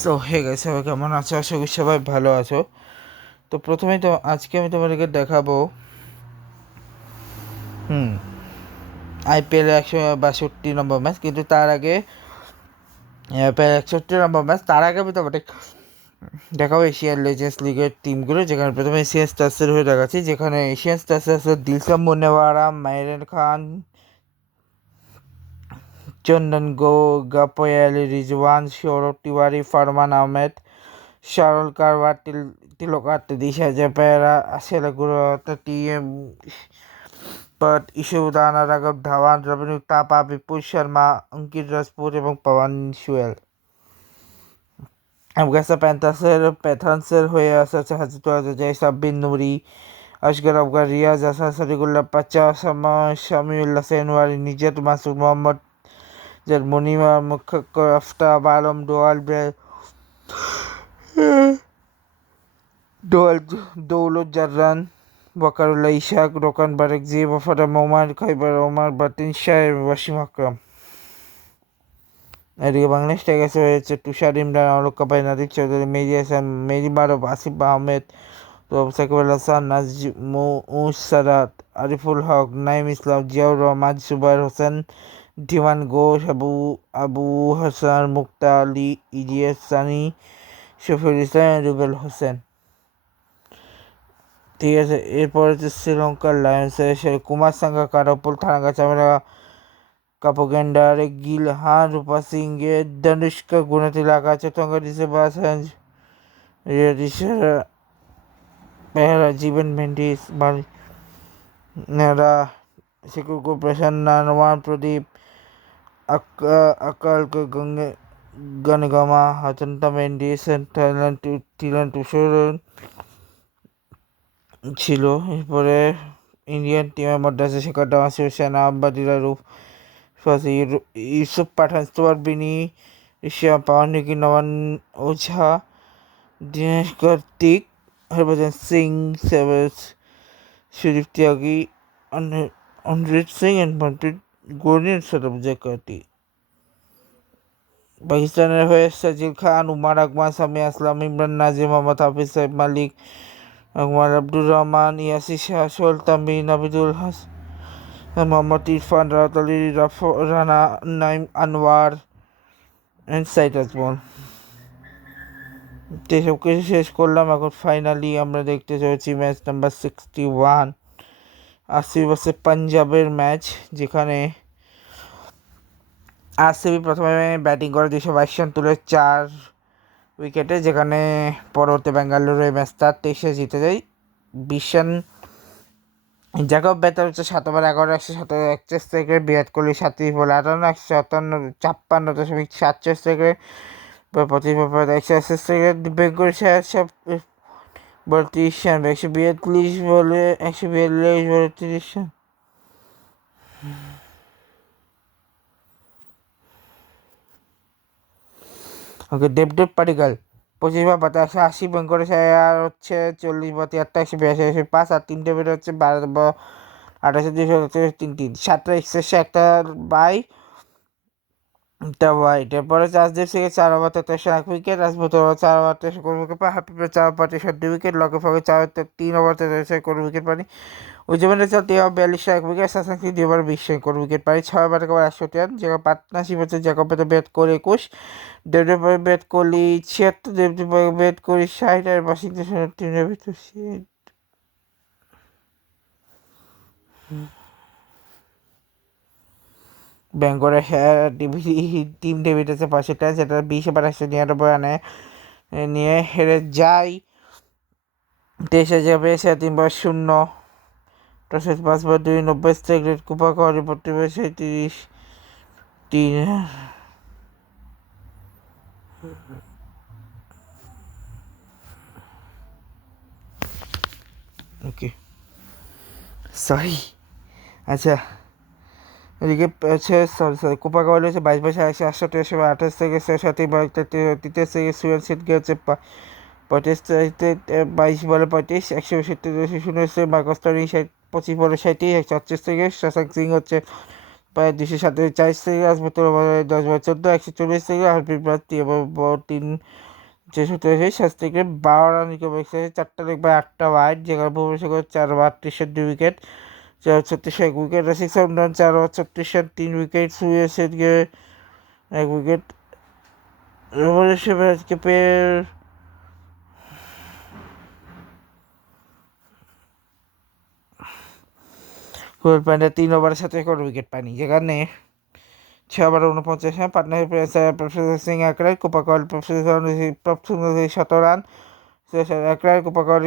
So hey guys, সবাই কেমন আছো? আশা করি সবাই ভালো আছো। তো প্রথমেই তো আজকে আমি তোমাদেরকে দেখাবো হুম আইপিএল 162 নম্বর ম্যাচ। কিন্তু তার আগে আইপিএল 61 নম্বর ম্যাচ, তার আগে আমি তোমাদের দেখাবো এশিয়ান লেজেন্ডস লিগের টিমগুলো। যেখানে প্রথমে এশিয়ান স্টার্সের হয়ে দেখাচ্ছি, যেখানে এশিয়ান স্টার্স আছে দিলশান মুন্নেওয়ারা, মাইরেন খান, চন্দন গাপয়ালি, রিজওয়ান, সৌরভ তিওয়ারি, ফারমান আহমেদ, শারল কারওয়ার, তিলকাত, দিশা জেপেরা, সেলাগুড়ো, टीएम पट, ईशुदाना, राघव धावन, रवि तापा, विपुल शर्मा, अंकित राजपूत এবং পবন সুয়েল। আফগানিস্তান প্যান্থার্সের হয়ে আছে হাজিত আজয়, সাব্বির নুরি, আসগর আফগান, রিয়াজ হাসান, সরিকুল্লাহ পাচা, শামিউল্লাহ সেনওয়ারি, নিজাত মাসুদ, মোহাম্মদ মুনিমা, আফতাব আলম, দৌলত জাররান, ওয়াকারুল্লাহ ইশাক, রোকান বারেকজি, ওয়াফাদাম ওমর, খৈবার ওমর, বাতিন শাহ, ওয়াসিম আকরাম। এদিকে বাংলাদেশ টাইগার্স হয়েছে তুষার ইমরান, অলকা ভাই, নাদিক চৌধুরী, মেহদি হাসান, মেহদি মারুফ, আসিফ আহমেদ, সাকিব আল হাসান, সারাত, আরিফুল হক, নাইম ইসলাম, জিয়াউর রহমান, সুবাইর হোসেন, ডিমান ঘোষ, আবু হাসান, মুক্তা আলী, ইলিয়াস সানি, শফিউল ইসলাম, রুবেল হোসেন। ঠিক আছে, এরপর হচ্ছে শ্রীলঙ্কার লায়ন্সের কুমার সাঙ্গাকারা, উপল থানাঙ্গা, চামেরা, কাপোগেন্ডার, গিলহান, রূপা সিংহে, ধনুষ্কা গুণতিলাকা, চতঙ্গা ডিসেবাস, রিয়াদিশা পেহরা, জীবন মেন্ডিস, নেরা, শিকুর প্রসন্না, নোমান প্রদীপ, আকাল গনগমা, হাতন্তা মেন্ডিস, টিলান টুসুরন ছিল। এরপরে ইন্ডিয়ান টিমের মধ্যে আছে শেখর ধাওয়ান, শিবসেনা, আব্বাদিরা, ইউসুফ পাঠান, স্টুয়ার্ট বিনি, ঋষভ পাওয়ানিকি, নমান ওঝা, দীনেশ কার্তিক, হরভজন সিং, সেভেজ, শরীফ ত্যাগী, অনরিত সিং এন্ড মনপ্রীত গোর্নির সরব জাকাতি। পাকিস্তানের হয়ে সাজিল খান, উমার আকমান, সামি আসলাম, ইমরান নাজিম, মোহাম্মদ হাফিজ, সাইফ মালিক, আকমার আব্দুর রহমান, ইয়াসির শাহ, সোহেল তানভীর, নাবিদুল হাসান, মোহাম্মদ ইরফান, রাহত আলী, রানা, নাইম আনোয়ার অ্যান্ড সাইদ আজমল। এসব কিছু শেষ করলাম। এখন ফাইনালি আমরা দেখতে চলেছি ম্যাচ নাম্বার 61, আরসিবি ভার্সেস পাঞ্জাবের ম্যাচ, যেখানে আরসিবি প্রথমে ব্যাটিং করে 222 রান তুলে 4 উইকেটে, যেখানে পরবর্তী বেঙ্গালুরু এই ম্যাচটা 23-এ জিতে যায়। 20 রান জ্যাকব বেতার হচ্ছে 7 ওভার 11, 161 থেকে, বিরাট কোহলি 37 বলে 58, 157.47 থেকে, 25 ওভার 180 থেকে, বেঙ্গল সব বল 30 রান, 142 বলে 30 রান। ওকে, দেবদেব পাডিকাল 25 ওভার 180, বেঙ্গল আর হচ্ছে 40 বল 73, 182, 5, আর 3টে বের হচ্ছে 12 বল 28, 2 7টা এক্সেসে একটা বাই হোয়াইট। এরপরে চার্জদেব থেকে 4 over 23 1 wicket, Rajput 4 over 23 wicket পায়, হাফিফ 4 ওভার 23 2 উইকেট, লকে ফকে 3 ওভার 23 উইকেট পানি, উজ্জীবনের 3 ওভার 42 1 উইকেট, সাসাঙ্কি 2 ওভার 20 উইকেট পায়, 6 ওভার 61 রান। যেখানে পার্টনারশিপ হচ্ছে জ্যাকব বেতার ব্যাট করে 21, দেবদেব ব্যাট করলি 76, দেবদেব ব্যাট করি 60, আর বাসিন্দা 3 ভিতর বেঙ্গলের টিম ডেবিট আছে 65, যেটা 20 ওভার 199 রানে নিয়ে হেরে যায়। 23 যাবে 3 বল 0, 5 বল 2, 90 স্ট্রাইক, কুপা করি 37, 3। ওকে, সরি, আচ্ছা, এদিকে হচ্ছে সরি কোপা কবাডি হচ্ছে 22 বছর 168, 28 থেকে 67 বল 33 থেকে, সুয়েল সিটকে হচ্ছে 35 22 বলে 35, 170 শূন্য, মার্কস টার্নি 25 বলে 37, 138 থেকে, শশাঙ্ক সিং হচ্ছে প্রায় 247 থেকে রাজপুত্র 10/14 140 থেকে হারপিক প্রায় 3 শাস্ত্রীকে 12 রান রিকভারি 4টা লেগ বাই 8টা ওয়াইড, যেখানে ভুবনেশ্বর 4/38 2 উইকেট, 4/36 1 উইকেট, রসিক রান 4/36 3 উইকেট, সুয়েসেরকে 1 উইকেট। ভুবনেশ্বর আজকে ফুল প্যান্ডে 3 ওভারের সাথে 1 উইকেট পায়নি, যেখানে 6 ওভার 49 পাটনার প্রফেসর সিং একরায় কোপাকল প্রফেসর 17 রান, একরায় কোপাকল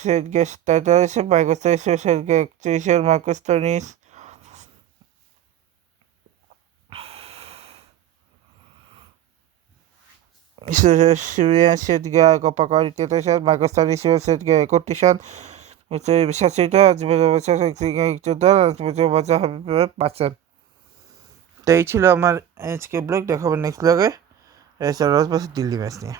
সেটকে 43, মাইকোস সেটকে 41, মার্কোস টোনিস সেটকে কোপাকল 43, মাইকোস টোনিস সেটকে 31 রান, 5 তো এই ছিল আমার আজকে ব্লগ। দেখাবো নেক্সট ব্লগে দিল্লি ম্যাচ নিয়ে।